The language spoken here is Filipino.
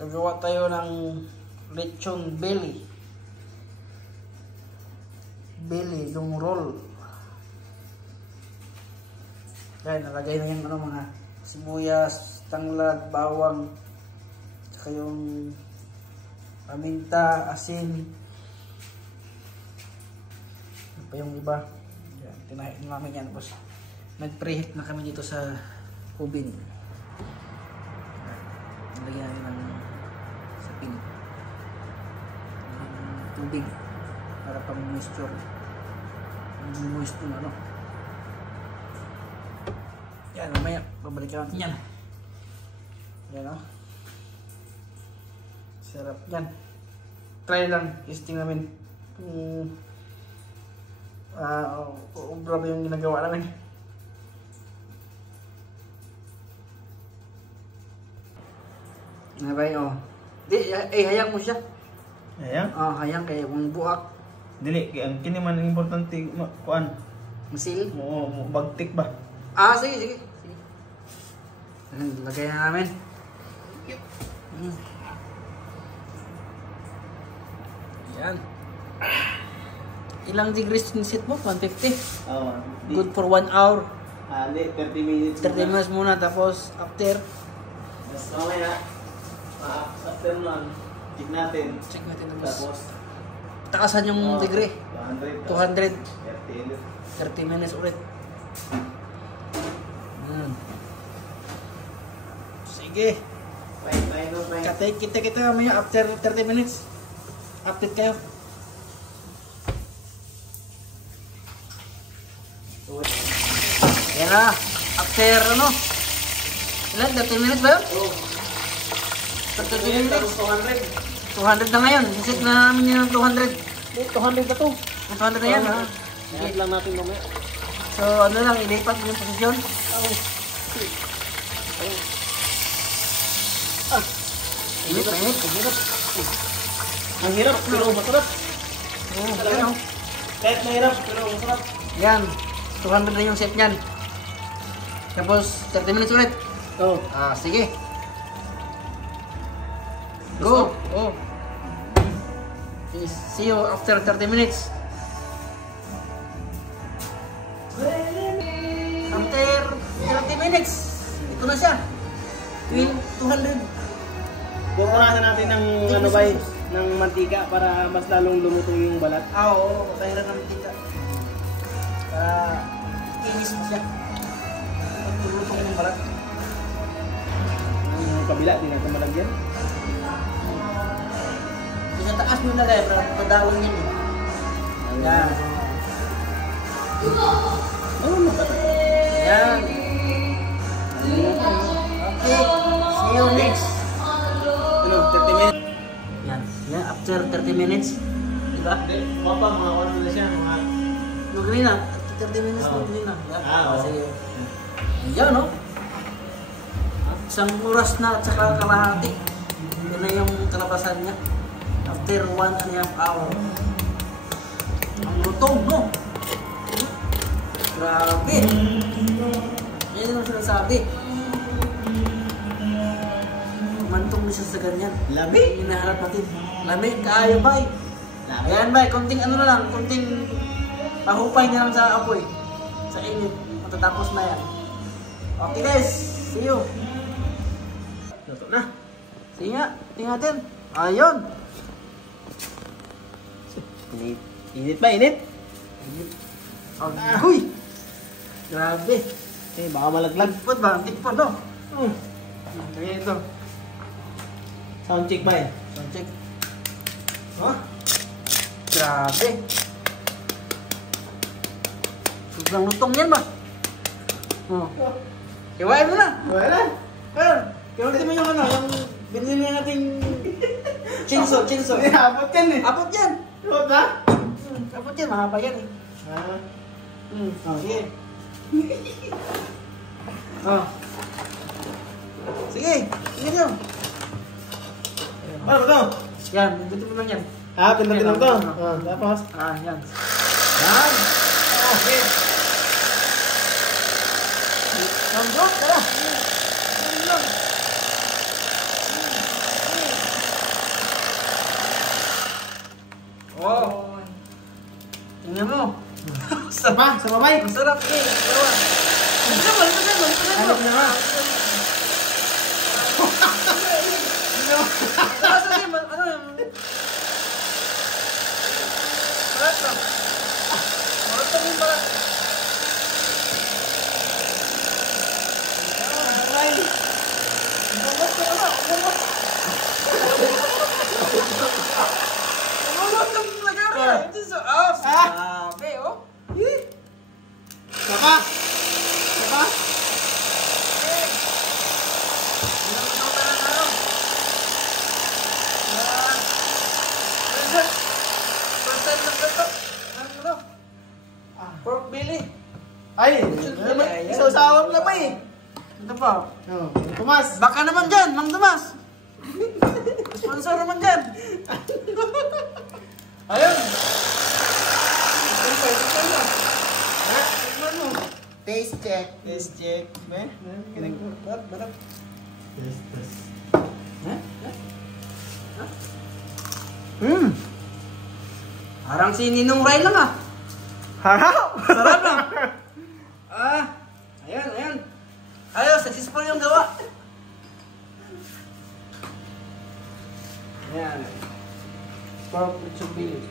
Gagawa tayo ng lechon belly. Belly, yung roll. Yan, nalagay na yung mga sibuyas, tanglad, bawang, saka yung paminta, asin. Ano pa yung iba? Yan, tinahit namin yan. Tapos nag-preheat na kami dito sa oven. Nalagyan namin ng sapin. Tubig para pang moisture. Moist yung ano. Yan, mamaya babalikan natin yan. Yan o. Sarap yan. Try lang, testing namin kung ubra ba yung ginagawa namin. Nabay o. Di, hayang mo siya. Hayang? Hayang kaya kung buhak. Dili, kini man ang importante kuan. Masil? Mo bagtik ba? Sige. Lagay na namin. Yan. Ilang degrees yung set mo? 150? Oo. Good for 1 hour. Di, 30 minutes. 30 minutes muna, tapos after. Mas mamaya, after nun, check natin. Check natin Tapos, takasan yung degree. 200. 30. 30 minutes ulit. Sige. Kita mamaya after 30 minutes. Update kayo. Yan na. After ano? Ilan? 30 minutes ba yun? Oo. 30 minutes. 200. 200 na ngayon. Isit na namin yun ng 200. 200 na to. 200 na yan ha. Sige lang natin mamaya. So ano lang, ilipat yung posisyon. Mainit. Ang hirap, pero masarap. Yan. Kahit mahirap, pero masarap. Yan. 200 na yung set niyan. Tapos 30 minutes ulit. Oo. Sige. Go. Oh. See you after 30 minutes. After 30 minutes. Ito na siya. 200. Pupunasan natin ng ano ba ng mantika para mas lalong lumutong yung balat. Oo. Kailan ng mantika. Para kinis mo siya. Tulutong yung balat. Yung kabila, di natin malagyan. Pinataas nyo na rin para padawin yan. Yan. Yan. Okay. See you next. Ano, 30 minutes? Yan. Yan. After 30 minutes. Diba? Hindi, papa, mga ano na siya, mga... No, ganun na. 30 minutes Oo. ganun na. Oo. Sige. Yan, no? Isang oras na at saka kalahati. Yan na yung kalabasan niya. After 1.5 hour. Ang lutong, no? Grabe. Yan yung sinasabi. Mantong na siya sa ganyan. Labi? Hinahanap natin. Lami, kaayo ba eh? Ayan ba, konting ano na lang, konting pahupay na lang sa apoy. Sa init. Matatapos na yan. Okay guys, see you. Luto na. Sige nga, tingnan natin. Ayun. Init ba? Init? Uy! Grabe. Baka malaglag. Tikpot ba? Tikpot, no? Tingnan ito. Sound check ba eh? Sound check. Grabe. Sobrang lutong yan ba? Iwain mo na. Wala. Pero dito mo yung ano, yung binili nating chinso. Abot yan eh. Abot yan. Abot ha? Abot yan, mahaba yan eh. Sige. Sige, sige nyo. Paano ba to? Yan, dito mo lang yan. Pindutin lang to. Tapos? Yan. Yan. Okay. Nandok, tara. Pa, sa babay. Masarap eh. Dalawa. Ito mo. Ano na nga? Ano yung... Marat lang. Marat lang yung marat. Ay. Umamot ka naman. Umamot. Umamot kang lagari. Ito sa... sabi oh. Sapa. Sapa. Pork belly. Ay, isasawang na ba eh. Ito pa. Oh, Tomas. Baka naman dyan, Mang Tomas. Sponsor naman dyan. Ayun. Taste check. Taste check. Barap. Test. Parang si Ninong Ray lang ah. Harap! Sarap lang. Ayan. Ayos, successful yung gawa. Ayan. Pork with chili.